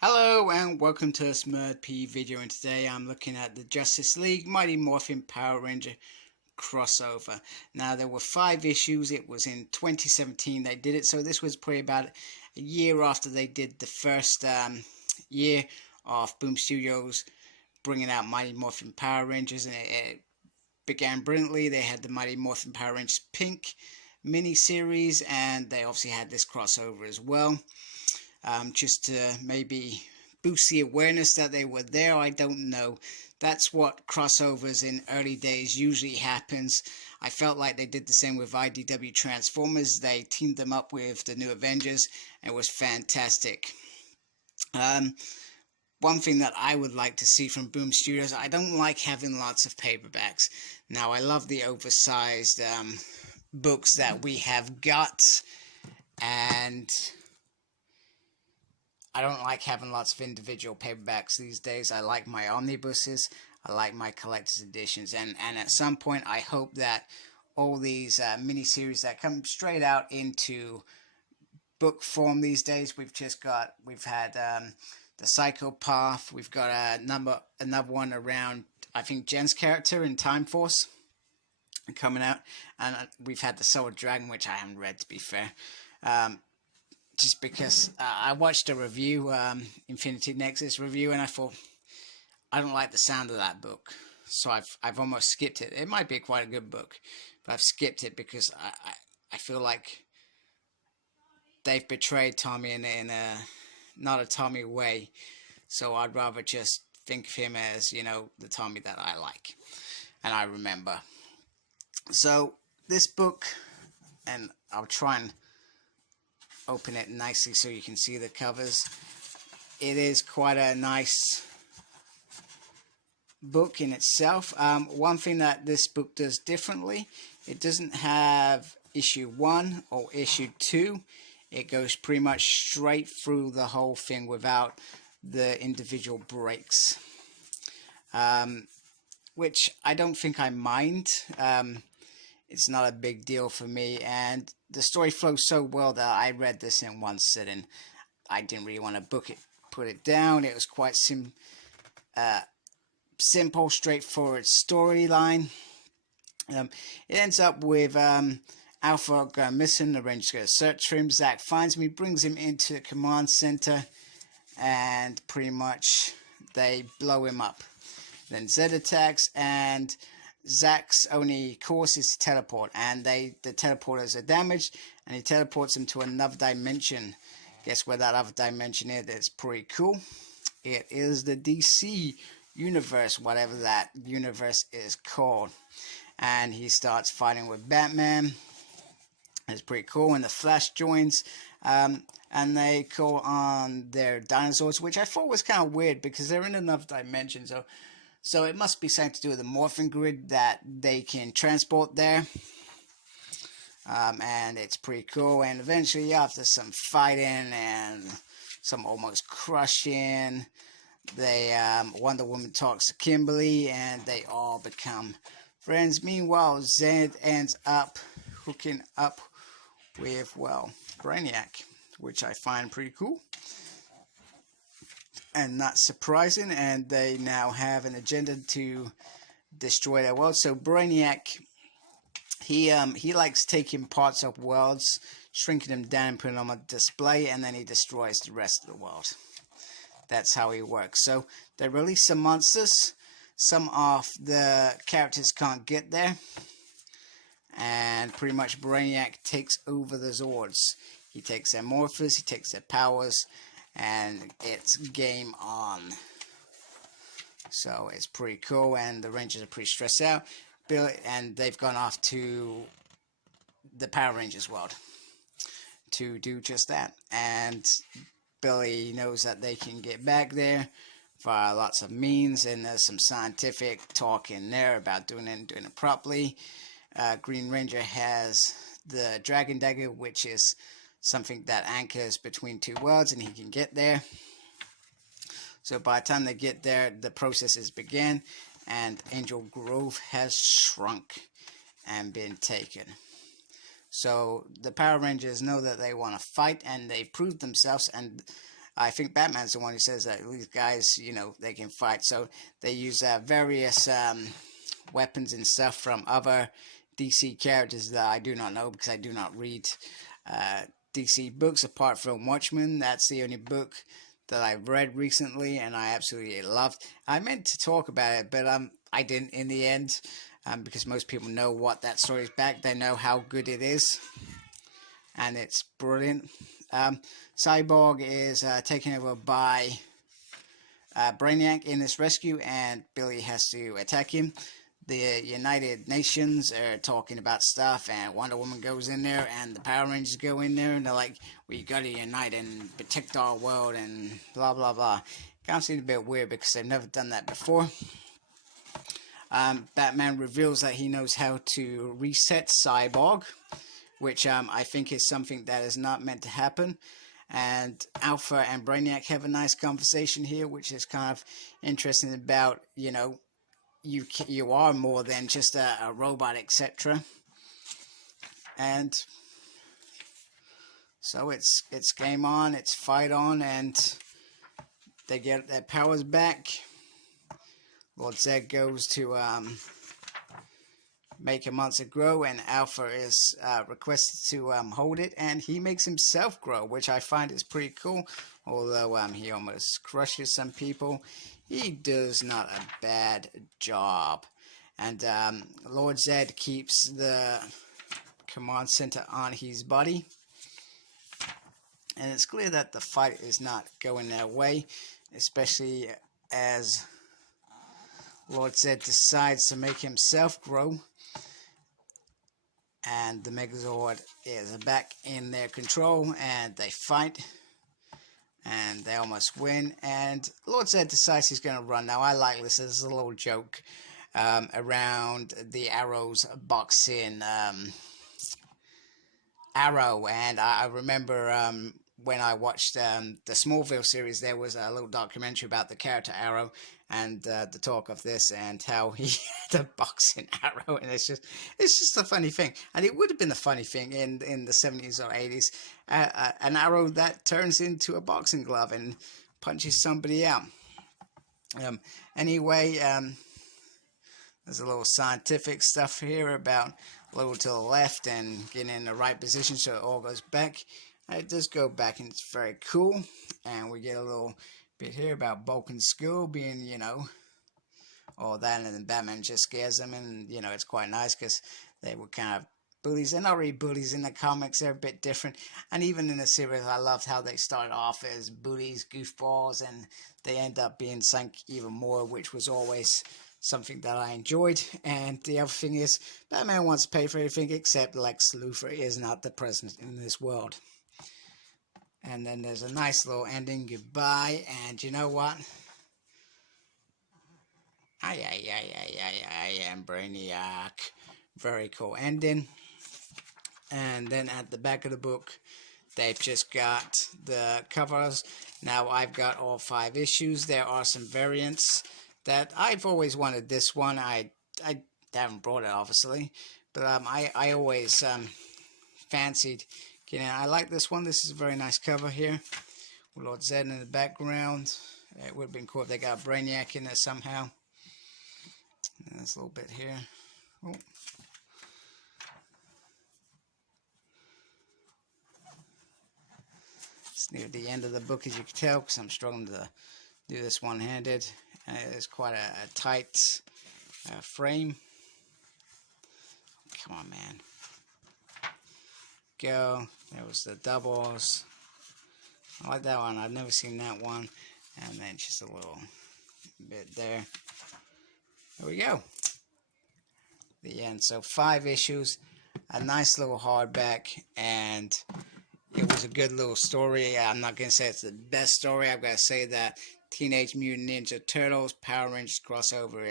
Hello and welcome to a Smurd P video, and today I'm looking at the Justice League Mighty Morphin Power Ranger crossover. Now there were 5 issues. It was in 2017 they did it, so this was probably about a year after they did the first year of Boom Studios bringing out Mighty Morphin Power Rangers, and it began brilliantly. They had the Mighty Morphin Power Rangers Pink mini-series, and they obviously had this crossover as well. Just to maybe boost the awareness that they were there. I don't know. That's what crossovers in early days usually happens. I felt like they did the same with IDW Transformers. They teamed them up with the New Avengers, and it was fantastic. One thing that I would like to see from Boom Studios, I don't like having lots of paperbacks. Now, I love the oversized books that we have got, and I don't like having lots of individual paperbacks these days. I like my omnibuses. I like my collector's editions. And at some point, I hope that all these miniseries that come straight out into book form these days, we've had the Psychopath. We've got another one around, I think, Jen's character in Time Force coming out. And we've had the Soul Dragon, which I haven't read, to be fair. Just because I watched a review, Infinity Nexus review, and I thought, I don't like the sound of that book, so I've almost skipped it. It might be quite a good book, but I've skipped it because I feel like they've betrayed Tommy in a not a Tommy way, so I'd rather just think of him as, you know, the Tommy that I like and I remember. So this book, and I'll try and open it nicely so you can see the covers. It is quite a nice book in itself. One thing that this book does differently, it doesn't have issue 1 or issue 2. It goes pretty much straight through the whole thing without the individual breaks, which I don't think I mind. It's not a big deal for me, and the story flows so well that I read this in one sitting. I didn't really want to put it down. It was quite simple, straightforward storyline. It ends up with Alpha going missing. The Rangers go to search for him. Zack finds him. He brings him into the command center, and pretty much they blow him up. Then Zed attacks, and Zack's only course is to teleport, and the teleporters are damaged, and he teleports him to another dimension. Guess where that other dimension is? It's pretty cool. It is the DC universe, whatever that universe is called. And he starts fighting with Batman. It's pretty cool. And the Flash joins, and they call on their dinosaurs, which I thought was kind of weird because they're in another dimension. So it must be something to do with the Morphin grid that they can transport there. And it's pretty cool. And eventually, after some fighting and some almost crushing, Wonder Woman talks to Kimberly, and they all become friends. Meanwhile, Zed ends up hooking up with, well, Brainiac, which I find pretty cool and not surprising, and they now have an agenda to destroy their world. So Brainiac, he likes taking parts of worlds, shrinking them down and putting them on display, and then he destroys the rest of the world. That's how he works. So they release some monsters. Some of the characters can't get there, and pretty much Brainiac takes over the Zords. He takes their morphers, he takes their powers, and it's game on. So it's pretty cool, and the Rangers are pretty stressed out. And they've gone off to the Power Rangers world to do just that. And Billy knows that they can get back there via lots of means, and there's some scientific talk in there about doing it properly. Green Ranger has the Dragon Dagger, which is something that anchors between two worlds, and he can get there. So by the time they get there, the processes begin, and Angel Grove has shrunk and been taken. So the Power Rangers know that they want to fight, and they prove themselves, and I think Batman's the one who says that these guys, you know, they can fight. So they use various weapons and stuff from other DC characters that I do not know because I do not read DC books apart from Watchmen. That's the only book that I've read recently and I absolutely loved. I meant to talk about it, but I didn't in the end, because most people know what that story is back. They know how good it is, and it's brilliant. Cyborg is taken over by Brainiac in this rescue, and Billy has to attack him. The United Nations are talking about stuff, and Wonder Woman goes in there, and the Power Rangers go in there, and they're like, we gotta unite and protect our world, and blah blah blah. Kind of seems a bit weird because they've never done that before. Batman reveals that he knows how to reset Cyborg, which I think is something that is not meant to happen. And Alpha and Brainiac have a nice conversation here, which is kind of interesting about, you know, you are more than just a robot, etc. And so it's game on, it's fight on, and they get their powers back. Lord Zed goes to make a monster grow, and Alpha is requested to hold it, and he makes himself grow, which I find is pretty cool. Although he almost crushes some people, he does not a bad job. And Lord Zed keeps the command center on his body, and it's clear that the fight is not going their way, especially as Lord Zed decides to make himself grow, and the Megazord is back in their control, and they fight, and they almost win, and Lord Zed decides he's going to run. Now, I like this. This is a little joke around the Arrow's boxing Arrow, and I remember when I watched the Smallville series, there was a little documentary about the character Arrow, and the talk of this, and how he had a boxing arrow, and it's just a funny thing. And it would have been a funny thing in the 70s or 80s, an arrow that turns into a boxing glove and punches somebody out. Anyway, there's a little scientific stuff here about a little to the left and getting in the right position so it all goes back. It does go back, and it's very cool. And we get a little bit here about Bulk School being, you know, all that, and then Batman just scares them, and, you know, it's quite nice because they were kind of bullies. They're not really bullies in the comics, they're a bit different. And even in the series, I loved how they started off as bullies, goofballs, and they end up being sunk even more, which was always something that I enjoyed. And the other thing is, Batman wants to pay for everything except Lex Luthor is not the president in this world. And then there's a nice little ending, goodbye, and you know what? I am Brainiac. Very cool ending. And then at the back of the book, they've just got the covers. Now I've got all 5 issues. There are some variants that I've always wanted. This one, I haven't brought it obviously, but I always fancied. I like this one. This is a very nice cover here with Lord Zed in the background. It would have been cool if they got Brainiac in there somehow. And there's a little bit here. Oh. It's near the end of the book, as you can tell, because I'm struggling to do this one-handed. It's quite a tight frame. Come on, man. Go. There was the doubles. I like that one. I've never seen that one. And then just a little bit there. There we go. The end. So 5 issues. A nice little hardback. And it was a good little story. I'm not going to say it's the best story. I've got to say that Teenage Mutant Ninja Turtles Power Rangers crossover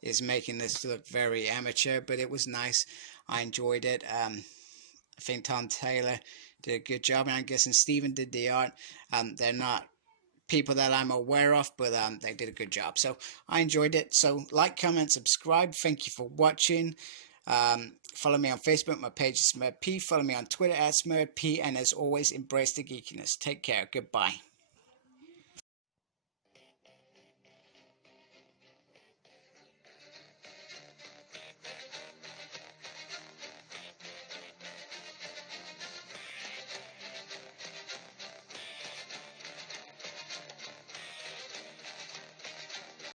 is making this look very amateur. But it was nice. I enjoyed it. I think Tom Taylor did a good job, and I'm guessing Steven did the art. They're not people that I'm aware of, but they did a good job. So I enjoyed it. So like, comment, subscribe. Thank you for watching. Follow me on Facebook. My page is SmurfP. Follow me on Twitter at SmurfP. And as always, embrace the geekiness. Take care. Goodbye.